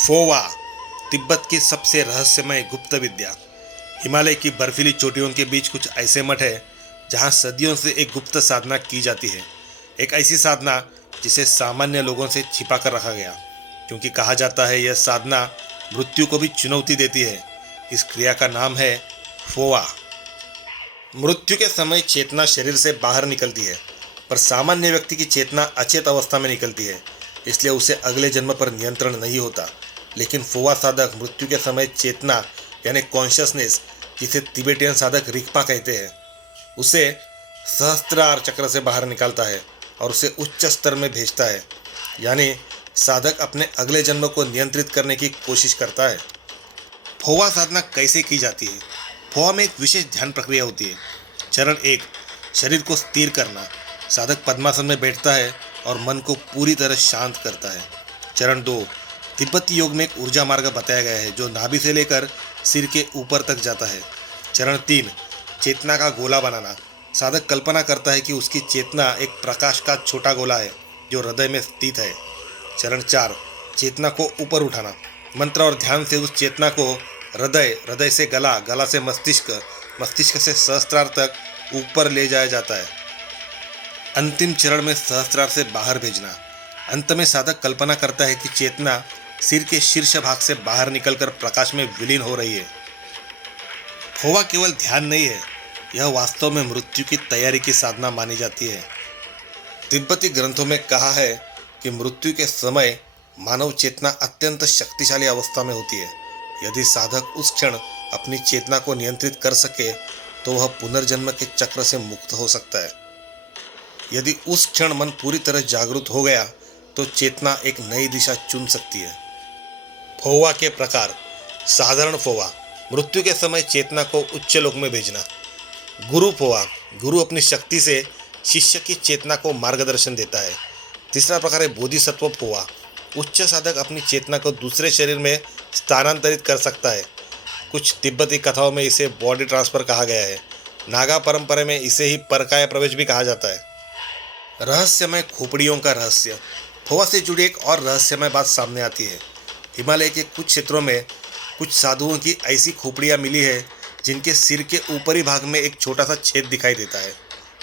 Pova Tibet की सबसे रहस्यमय गुप्त विद्या। हिमालय की बर्फीली चोटियों के बीच कुछ ऐसे मठ है जहां सदियों से एक गुप्त साधना की जाती है। एक ऐसी साधना जिसे सामान्य लोगों से छिपा कर रखा गया, क्योंकि कहा जाता है यह साधना मृत्यु को भी चुनौती देती है। इस क्रिया का नाम है फोवा। मृत्यु के समय चेतना शरीर से बाहर निकलती है, पर सामान्य व्यक्ति की चेतना अचेत अवस्था में निकलती है, इसलिए उसे अगले जन्म पर नियंत्रण नहीं होता। लेकिन फोवा साधक मृत्यु के समय चेतना यानी कॉन्शियसनेस, जिसे तिबेटियन साधक रिक्पा कहते हैं, उसे सहस्त्रार चक्र से बाहर निकालता है और उसे उच्च स्तर में भेजता है। यानी साधक अपने अगले जन्म को नियंत्रित करने की कोशिश करता है। फोवा साधना कैसे की जाती है? फोवा में एक विशेष ध्यान प्रक्रिया होती है। चरण 1, शरीर को स्थिर करना। साधक पद्मासन में बैठता है और मन को पूरी तरह शांत करता है। चरण 2, तिब्बती योग में एक ऊर्जा मार्ग बताया गया है जो नाभि से लेकर सिर के ऊपर तक जाता है। चरण 3, चेतना का गोला बनाना। साधक कल्पना करता है कि उसकी चेतना एक प्रकाश का छोटा गोला है जो हृदय में स्थित है। चरण 4, चेतना को ऊपर उठाना। मंत्र और ध्यान से उस चेतना को हृदय से गला, गला से मस्तिष्क, मस्तिष्क से सहस्त्रार तक ऊपर ले जाया जाता है। अंतिम चरण में सहस्त्रार से बाहर भेजना। अंत में साधक कल्पना करता है कि चेतना सिर के शीर्ष भाग से बाहर निकलकर प्रकाश में विलीन हो रही है। फोवा केवल ध्यान नहीं है, यह वास्तव में मृत्यु की तैयारी की साधना मानी जाती है। तिब्बती ग्रंथों में कहा है कि मृत्यु के समय मानव चेतना अत्यंत शक्तिशाली अवस्था में होती है। यदि साधक उस क्षण अपनी चेतना को नियंत्रित कर सके तो वह पुनर्जन्म के चक्र से मुक्त हो सकता है। यदि उस क्षण मन पूरी तरह जागरूक हो गया तो चेतना एक नई दिशा चुन सकती है। फोवा के प्रकार। साधारण फोवा, मृत्यु के समय चेतना को उच्च लोक में भेजना। गुरु फोवा, गुरु अपनी शक्ति से शिष्य की चेतना को मार्गदर्शन देता है। तीसरा प्रकार है बोधिसत्व फोवा, उच्च साधक अपनी चेतना को दूसरे शरीर में स्थानांतरित कर सकता है। कुछ तिब्बती कथाओं में इसे बॉडी ट्रांसफर कहा गया है। नागा परंपरा में इसे ही परकाय प्रवेश भी कहा जाता है। रहस्यमय खोपड़ियों का रहस्य। फोवा से जुड़ी एक और रहस्यमय बात सामने आती है। हिमालय के कुछ क्षेत्रों में कुछ साधुओं की ऐसी खोपड़ियाँ मिली है जिनके सिर के ऊपरी भाग में एक छोटा सा छेद दिखाई देता है।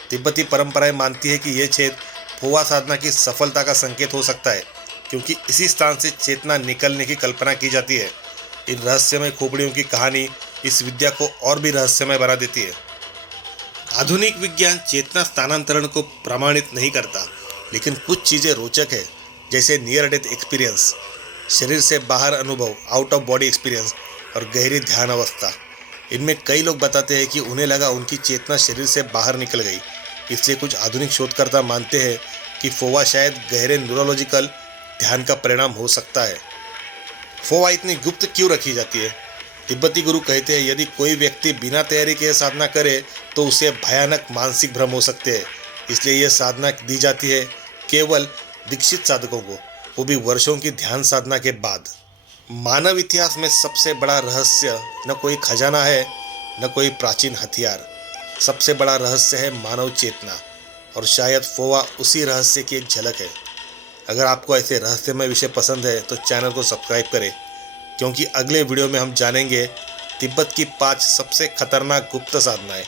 तिब्बती परंपराएं मानती है कि यह छेद फोवा साधना की सफलता का संकेत हो सकता है, क्योंकि इसी स्थान से चेतना निकलने की कल्पना की जाती है। इन रहस्यमय खोपड़ियों की कहानी इस विद्या को और भी रहस्यमय बना देती है। आधुनिक विज्ञान चेतना स्थानांतरण को प्रमाणित नहीं करता, लेकिन कुछ चीज़ें रोचक है, जैसे नियर डेथ एक्सपीरियंस, शरीर से बाहर अनुभव, आउट ऑफ बॉडी एक्सपीरियंस और गहरी ध्यान अवस्था। इनमें कई लोग बताते हैं कि उन्हें लगा उनकी चेतना शरीर से बाहर निकल गई। इसलिए कुछ आधुनिक शोधकर्ता मानते हैं कि फोवा शायद गहरे न्यूरोलॉजिकल ध्यान का परिणाम हो सकता है। फोवा इतनी गुप्त क्यों रखी जाती है? तिब्बती गुरु कहते हैं यदि कोई व्यक्ति बिना तैयारी के साधना करे तो उसे भयानक मानसिक भ्रम हो सकते हैं। इसलिए यह साधना दी जाती है केवल दीक्षित साधकों को, वो भी वर्षों की ध्यान साधना के बाद। मानव इतिहास में सबसे बड़ा रहस्य न कोई खजाना है, न कोई प्राचीन हथियार। सबसे बड़ा रहस्य है मानव चेतना, और शायद फोवा उसी रहस्य की एक झलक है। अगर आपको ऐसे रहस्यमय विषय पसंद है तो चैनल को सब्सक्राइब करें, क्योंकि अगले वीडियो में हम जानेंगे तिब्बत की 5 सबसे खतरनाक गुप्त साधनाएं।